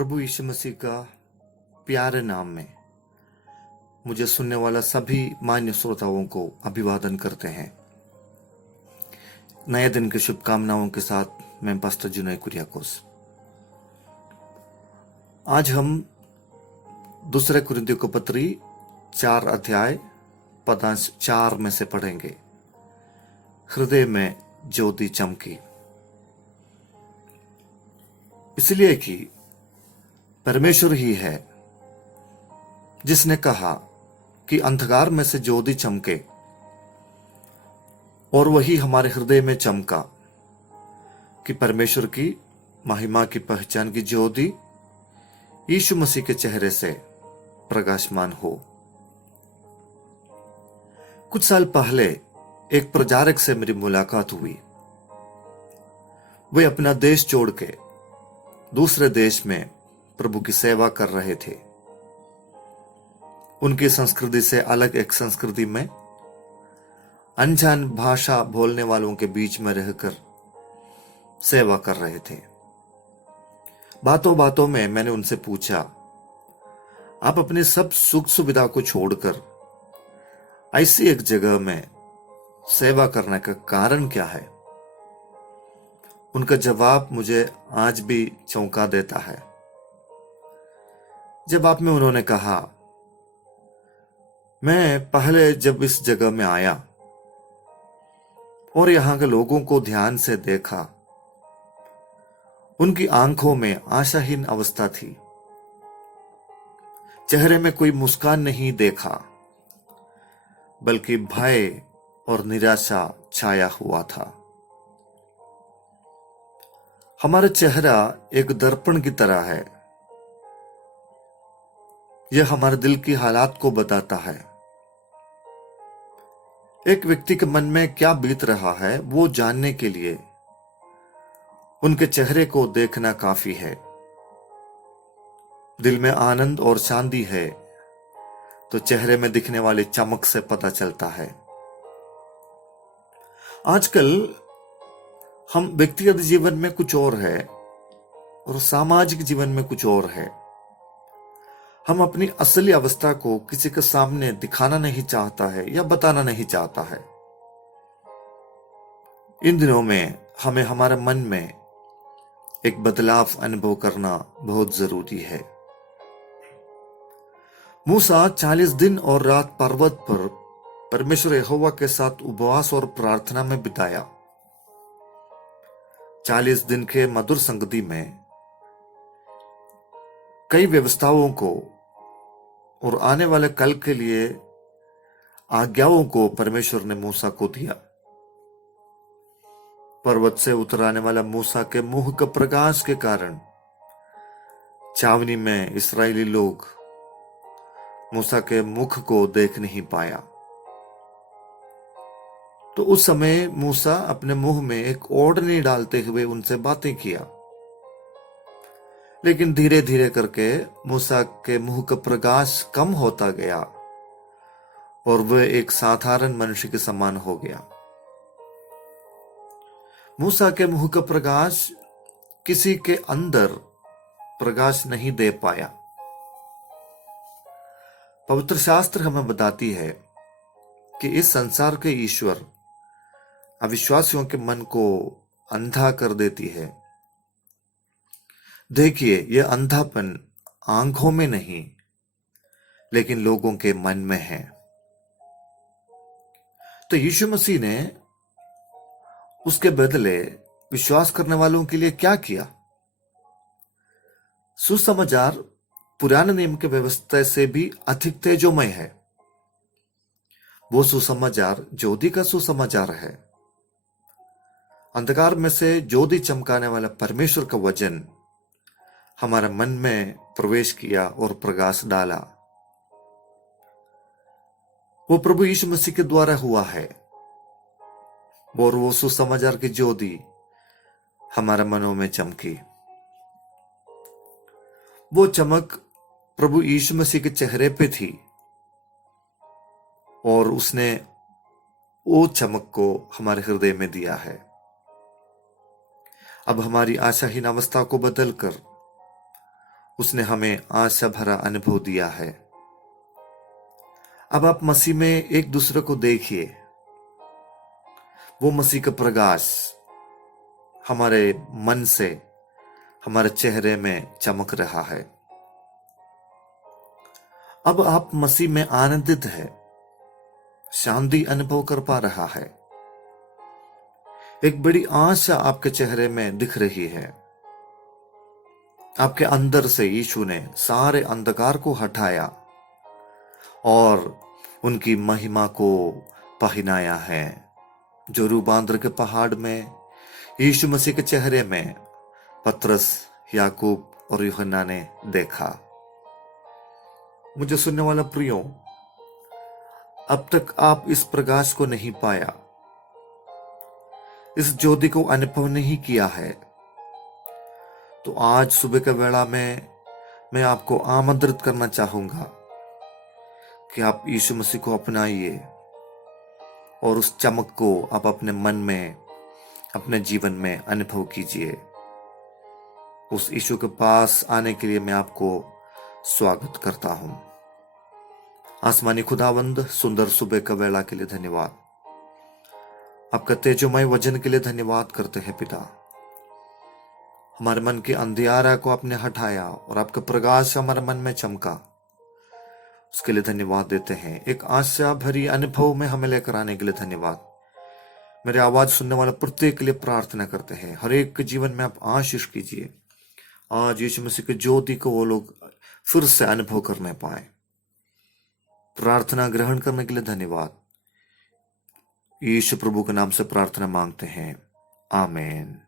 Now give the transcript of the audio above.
प्रभु यीशु मसीह का प्यारे नाम में मुझे सुनने वाला सभी मान्य श्रोताओं को अभिवादन करते हैं। नए दिन की शुभकामनाओं के साथ मैं पास्टर जुनय कुरियाकोस। आज हम दूसरे कुरिन्थियों को पत्री 4 अध्याय पदांश 4 में से पढ़ेंगे। हृदय में ज्योति चमकी। इसलिए कि परमेश्वर ही है जिसने कहा कि अंधकार में से ज्योति चमके, और वही हमारे हृदय में चमका कि परमेश्वर की महिमा की पहचान की ज्योति यीशु मसीह के चेहरे से प्रकाशमान हो। कुछ साल पहले एक प्रचारक से मेरी मुलाकात हुई। वे अपना देश छोड़ के दूसरे देश में प्रभु की सेवा कर रहे थे। उनकी संस्कृति से अलग एक संस्कृति में अनजान भाषा बोलने वालों के बीच में रहकर सेवा कर रहे थे। बातों बातों में मैंने उनसे पूछा, आप अपनी सब सुख सुविधा को छोड़कर ऐसी एक जगह में सेवा करने का कारण क्या है? उनका जवाब मुझे आज भी चौंका देता है। जवाब में उन्होंने कहा, मैं पहले जब इस जगह में आया और यहां के लोगों को ध्यान से देखा, उनकी आंखों में आशाहीन अवस्था थी। चेहरे में कोई मुस्कान नहीं देखा, बल्कि भय और निराशा छाया हुआ था। हमारा चेहरा एक दर्पण की तरह है। यह हमारे दिल की हालात को बताता है। एक व्यक्ति के मन में क्या बीत रहा है वो जानने के लिए उनके चेहरे को देखना काफी है। दिल में आनंद और शांति है तो चेहरे में दिखने वाली चमक से पता चलता है। आजकल हम व्यक्तिगत जीवन में कुछ और है और सामाजिक जीवन में कुछ और है। हम अपनी असली अवस्था को किसी के सामने दिखाना नहीं चाहता है या बताना नहीं चाहता है। इन दिनों में हमें हमारे मन में एक बदलाव अनुभव करना बहुत जरूरी है। मूसा 40 दिन और रात पर्वत पर परमेश्वर यहोवा के साथ उपवास और प्रार्थना में बिताया। 40 दिन के मधुर संगति में कई व्यवस्थाओं को और आने वाले कल के लिए आज्ञाओं को परमेश्वर ने मूसा को दिया। पर्वत से उतर आने वाला मूसा के मुंह के प्रकाश के कारण छावनी में इस्राएली लोग मूसा के मुख को देख नहीं पाया। तो उस समय मूसा अपने मुंह में एक ओढ़नी डालते हुए उनसे बातें किया, लेकिन धीरे धीरे करके मूसा के मुंह का प्रकाश कम होता गया और वह एक साधारण मनुष्य के समान हो गया। मूसा के मुंह का प्रकाश किसी के अंदर प्रकाश नहीं दे पाया। पवित्र शास्त्र हमें बताती है कि इस संसार के ईश्वर अविश्वासियों के मन को अंधा कर देती है। देखिए, यह अंधापन आंखों में नहीं लेकिन लोगों के मन में है। तो यीशु मसीह ने उसके बदले विश्वास करने वालों के लिए क्या किया? सुसमाचार पुराने नियम के व्यवस्था से भी अधिक तेजोमय है। वो सुसमाचार ज्योति का सुसमाचार है। अंधकार में से ज्योति चमकाने वाला परमेश्वर का वचन हमारे मन में प्रवेश किया और प्रकाश डाला। वो प्रभु यीशु मसीह के द्वारा हुआ है और वो सुसमाचार की ज्योति हमारे मनों में चमकी। वो चमक प्रभु यीशु मसीह के चेहरे पे थी और उसने वो चमक को हमारे हृदय में दिया है। अब हमारी आशाहीन अवस्था को बदलकर उसने हमें आशा भरा अनुभव दिया है। अब आप मसीह में एक दूसरे को देखिए, वो मसीह का प्रकाश हमारे मन से, हमारे चेहरे में चमक रहा है। अब आप मसीह में आनंदित है, शांति अनुभव कर पा रहा है। एक बड़ी आशा आपके चेहरे में दिख रही है। आपके अंदर से यीशु ने सारे अंधकार को हटाया और उनकी महिमा को पहनाया है। जो रूबांद्र के पहाड़ में यीशु मसीह के चेहरे में पतरस, याकूब और यूहन्ना ने देखा। मुझे सुनने वाला प्रियो, अब तक आप इस प्रकाश को नहीं पाया, इस ज्योति को अनुभव नहीं किया है, तो आज सुबह के वेला में मैं आपको आमंत्रित करना चाहूंगा कि आप यीशु मसीह को अपनाइए और उस चमक को आप अपने मन में, अपने जीवन में अनुभव कीजिए। उस यीशु के पास आने के लिए मैं आपको स्वागत करता हूं। आसमानी खुदावंद, सुंदर सुबह का वेला के लिए धन्यवाद। आपका तेजोमय वचन के लिए धन्यवाद करते हैं पिता। हमारे मन के अंधियारा को आपने हटाया और आपका प्रकाश हमारे मन में चमका, उसके लिए धन्यवाद देते हैं। एक आशा भरी अनुभव में हमें लेकर आने के लिए धन्यवाद। मेरी आवाज सुनने वाला प्रत्येक के लिए प्रार्थना करते हैं, हर एक के जीवन में आप आशीष कीजिए। आज यीशु मसीह की ज्योति को वो लोग फिर से अनुभव करने पाए। प्रार्थना ग्रहण करने के लिए धन्यवाद। यीशु प्रभु के नाम से प्रार्थना मांगते हैं, आमीन।